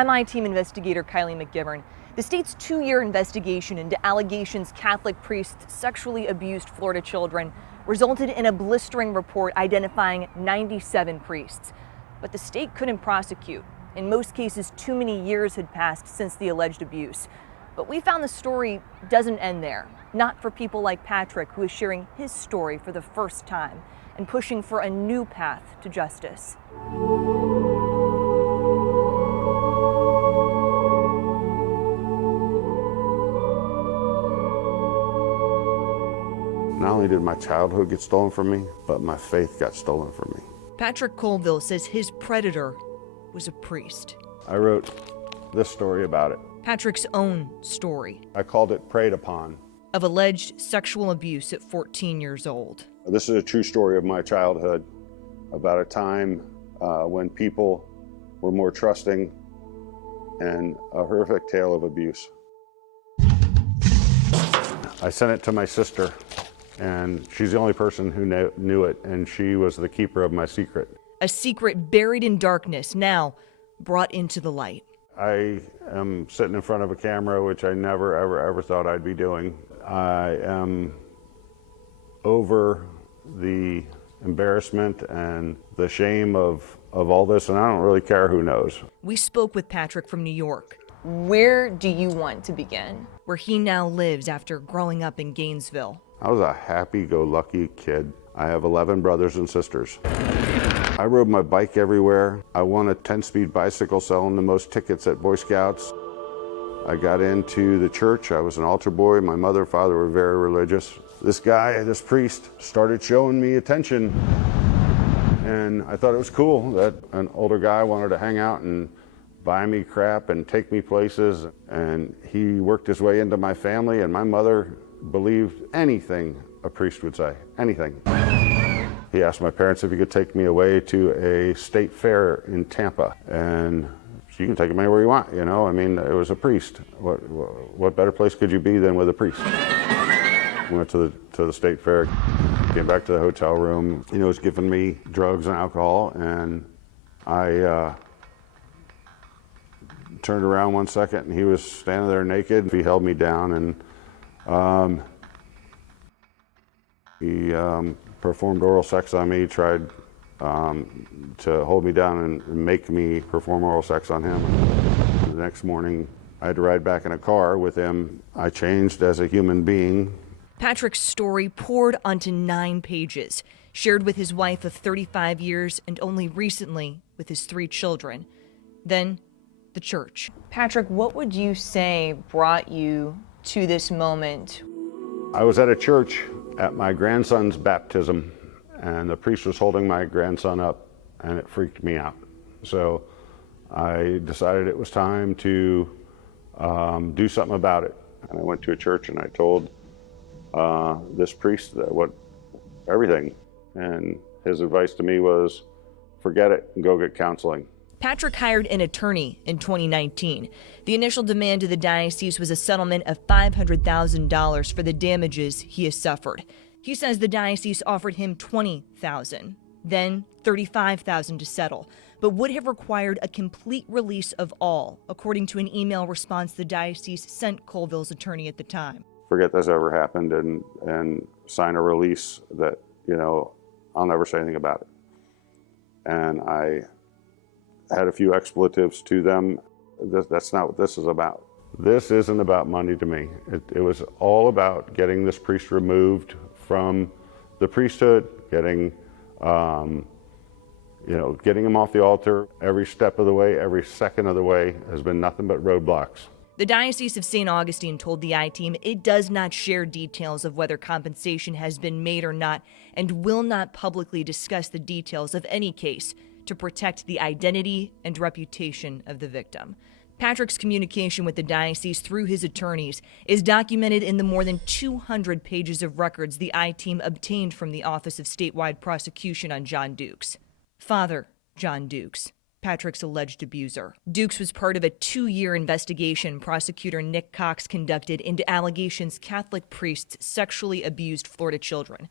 I'm I-Team investigator Kylie McGivern. The state's 2-year investigation into allegations Catholic priests sexually abused Florida children resulted in a blistering report identifying 97 priests. But the state couldn't prosecute. In most cases, too many years had passed since the alleged abuse. But we found the story doesn't end there. Not for people like Patrick, who is sharing his story for the first time and pushing for a new path to justice. Not only did my childhood get stolen from me, but my faith got stolen from me. Patrick Colville says his predator was a priest. I wrote this story about it. Patrick's own story. I called it Preyed Upon. Of alleged sexual abuse at 14 years old. This is a true story of my childhood, about a time when people were more trusting, and a horrific tale of abuse. I sent it to my sister, and she's the only person who knew it, and she was the keeper of my secret. A secret buried in darkness, now brought into the light. I am sitting in front of a camera, which I never, ever thought I'd be doing. I am over the embarrassment and the shame of all this, and I don't really care who knows. We spoke with Patrick from New York. Where do you want to begin? Where he now lives after growing up in Gainesville. I was a happy-go-lucky kid. I have 11 brothers and sisters. I rode my bike everywhere. I won a 10-speed bicycle selling the most tickets at Boy Scouts. I got into the church. I was an altar boy. My mother and father were very religious. This guy, this priest, started showing me attention. And I thought it was cool that an older guy wanted to hang out and buy me crap and take me places. And he worked his way into my family, and my mother believed anything a priest would say, anything. He asked my parents if he could take me away to a state fair in Tampa, and you can take him anywhere you want, you know? I mean, it was a priest. What better place could you be than with a priest? We went to the state fair, came back to the hotel room. He was giving me drugs and alcohol, and I turned around one second, and he was standing there naked. He held me down, and he performed oral sex on me, tried to hold me down and make me perform oral sex on him. The next morning, I had to ride back in a car with him. I changed as a human being. Patrick's story poured onto 9 pages, shared with his wife of 35 years and only recently with his 3 children. Then, the church. Patrick, what would you say brought you to this moment? I was at a church at my grandson's baptism, and the priest was holding my grandson up, and it freaked me out. So I decided it was time to do something about it. And I went to a church and I told this priest everything. And his advice to me was, forget it and go get counseling. Patrick hired an attorney in 2019. The initial demand to the diocese was a settlement of $500,000 for the damages he has suffered. He says the diocese offered him $20,000, then $35,000 to settle, but would have required a complete release of all, according to an email response the diocese sent Colville's attorney at the time. Forget this ever happened and sign a release that, I'll never say anything about it. And I had a few expletives to them. That's not what this is about. This isn't about money to me. It was all about getting this priest removed from the priesthood, getting him off the altar. Every step of the way, every second of the way has been nothing but roadblocks. The Diocese of St. Augustine told the I-Team it does not share details of whether compensation has been made or not and will not publicly discuss the details of any case to protect the identity and reputation of the victim. Patrick's communication with the diocese through his attorneys is documented in the more than 200 pages of records the I-Team obtained from the Office of Statewide Prosecution on John Dukes. Father John Dukes, Patrick's alleged abuser. Dukes was part of a 2-year investigation prosecutor Nick Cox conducted into allegations Catholic priests sexually abused Florida children.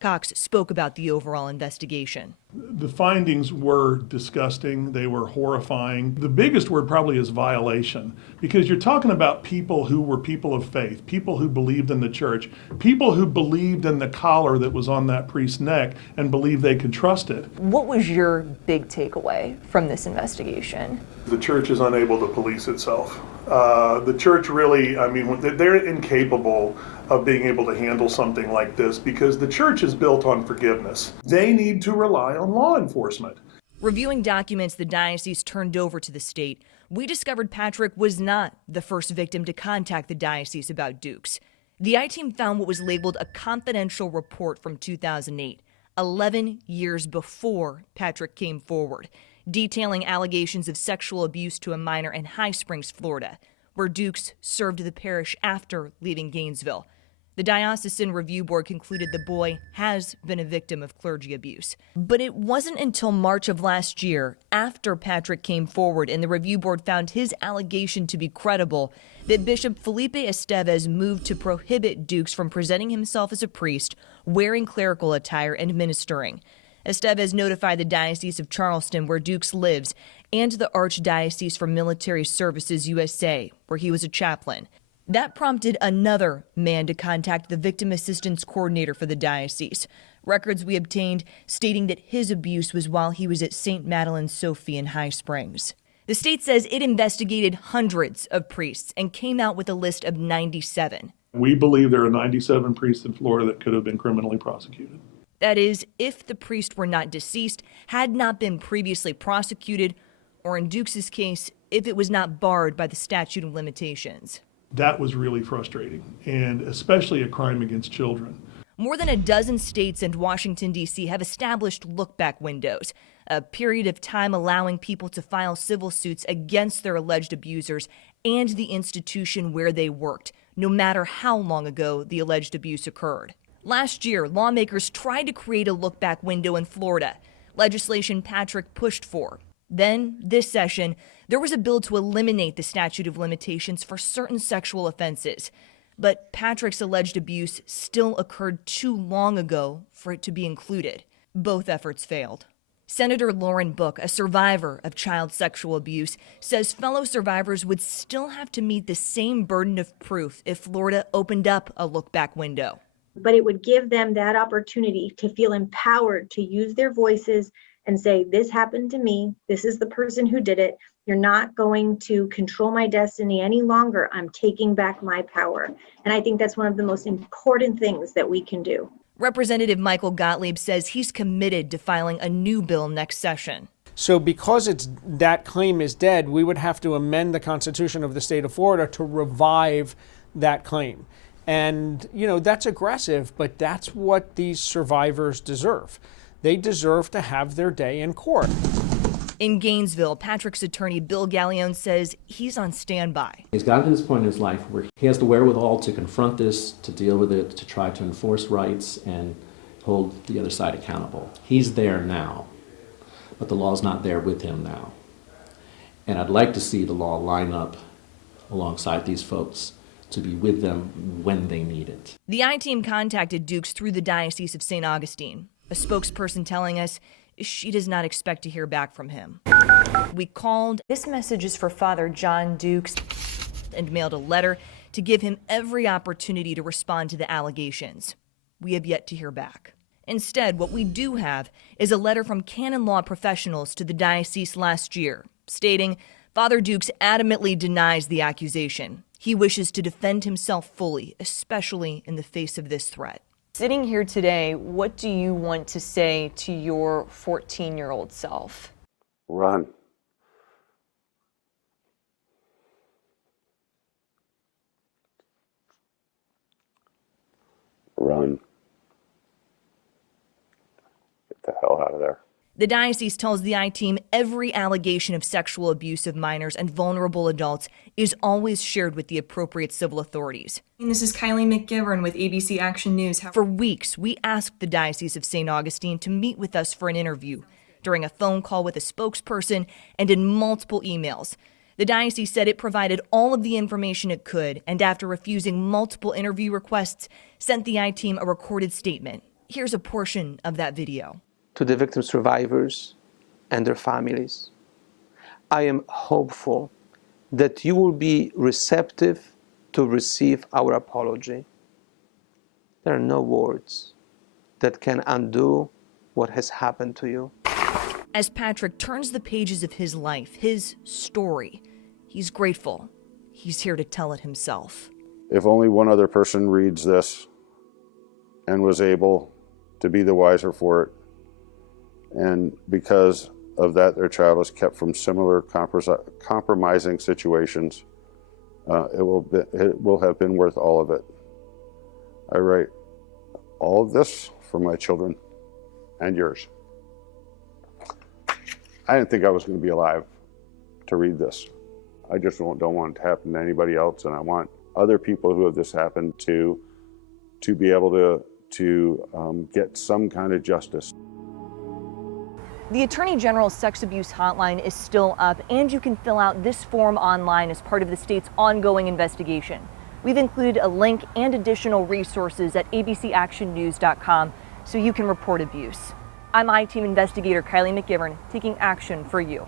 Cox spoke about the overall investigation. The findings were disgusting. They were horrifying. The biggest word probably is violation, because you're talking about people who were people of faith, people who believed in the church, people who believed in the collar that was on that priest's neck and believed they could trust it. What was your big takeaway from this investigation? The church is unable to police itself. The church really, they're incapable of being able to handle something like this because the church is built on forgiveness. They need to rely on law enforcement. Reviewing documents the diocese turned over to the state, we discovered Patrick was not the first victim to contact the diocese about Dukes. The I-team found what was labeled a confidential report from 2008, 11 years before Patrick came forward, detailing allegations of sexual abuse to a minor in High Springs, Florida, where Dukes served the parish after leaving Gainesville. The Diocesan Review Board concluded the boy has been a victim of clergy abuse. But it wasn't until March of last year, after Patrick came forward and the Review Board found his allegation to be credible, that Bishop Felipe Estevez moved to prohibit Dukes from presenting himself as a priest, wearing clerical attire, and ministering. Estevez notified the Diocese of Charleston, where Dukes lives, and the Archdiocese for Military Services USA, where he was a chaplain. That prompted another man to contact the victim assistance coordinator for the diocese. Records we obtained stating that his abuse was while he was at St. Madeleine Sophie in High Springs. The state says it investigated hundreds of priests and came out with a list of 97. We believe there are 97 priests in Florida that could have been criminally prosecuted. That is, if the priest were not deceased, had not been previously prosecuted, or in Dukes' case, if it was not barred by the statute of limitations. That was really frustrating, and especially a crime against children. More than a dozen states and Washington, D.C. have established look-back windows, a period of time allowing people to file civil suits against their alleged abusers and the institution where they worked, no matter how long ago the alleged abuse occurred. Last year, lawmakers tried to create a look-back window in Florida, legislation Patrick pushed for. Then, this session, there was a bill to eliminate the statute of limitations for certain sexual offenses. But Patrick's alleged abuse still occurred too long ago for it to be included. Both efforts failed. Senator Lauren Book, a survivor of child sexual abuse, says fellow survivors would still have to meet the same burden of proof if Florida opened up a look-back window. But it would give them that opportunity to feel empowered to use their voices and say, this happened to me, this is the person who did it, you're not going to control my destiny any longer, I'm taking back my power. And I think that's one of the most important things that we can do. Representative Michael Gottlieb says he's committed to filing a new bill next session. So because that claim is dead, we would have to amend the Constitution of the state of Florida to revive that claim. And, that's aggressive, but that's what these survivors deserve. They deserve to have their day in court. In Gainesville, Patrick's attorney Bill Gallione says he's on standby. He's gotten to this point in his life where he has the wherewithal to confront this, to deal with it, to try to enforce rights and hold the other side accountable. He's there now, but the law's not there with him now. And I'd like to see the law line up alongside these folks to be with them when they need it. The I-team contacted Dukes through the Diocese of St. Augustine, a spokesperson telling us she does not expect to hear back from him. We called. This message is for Father John Dukes. And mailed a letter to give him every opportunity to respond to the allegations. We have yet to hear back. Instead, what we do have is a letter from canon law professionals to the diocese last year, stating Father Dukes adamantly denies the accusation. He wishes to defend himself fully, especially in the face of this threat. Sitting here today, what do you want to say to your 14-year-old self? Run. Run. Get the hell out of there. The diocese tells the I-team every allegation of sexual abuse of minors and vulnerable adults is always shared with the appropriate civil authorities. This is Kylie McGivern with ABC Action News. For weeks, we asked the Diocese of St. Augustine to meet with us for an interview, during a phone call with a spokesperson and in multiple emails. The diocese said it provided all of the information it could, and after refusing multiple interview requests, sent the I-team a recorded statement. Here's a portion of that video. to the victim survivors and their families. I am hopeful that you will be receptive to receive our apology. There are no words that can undo what has happened to you. As Patrick turns the pages of his life, his story, he's grateful. He's here to tell it himself. If only one other person reads this and was able to be the wiser for it, and because of that their child is kept from similar compromising situations, it will have been worth all of it. I write all of this for my children and yours. I didn't think I was going to be alive to read this. I just don't want it to happen to anybody else, and I want other people who have this happened to be able to get some kind of justice. The Attorney General's sex abuse hotline is still up, and you can fill out this form online as part of the state's ongoing investigation. We've included a link and additional resources at abcactionnews.com so you can report abuse. I'm I-Team investigator Kylie McGivern, taking action for you.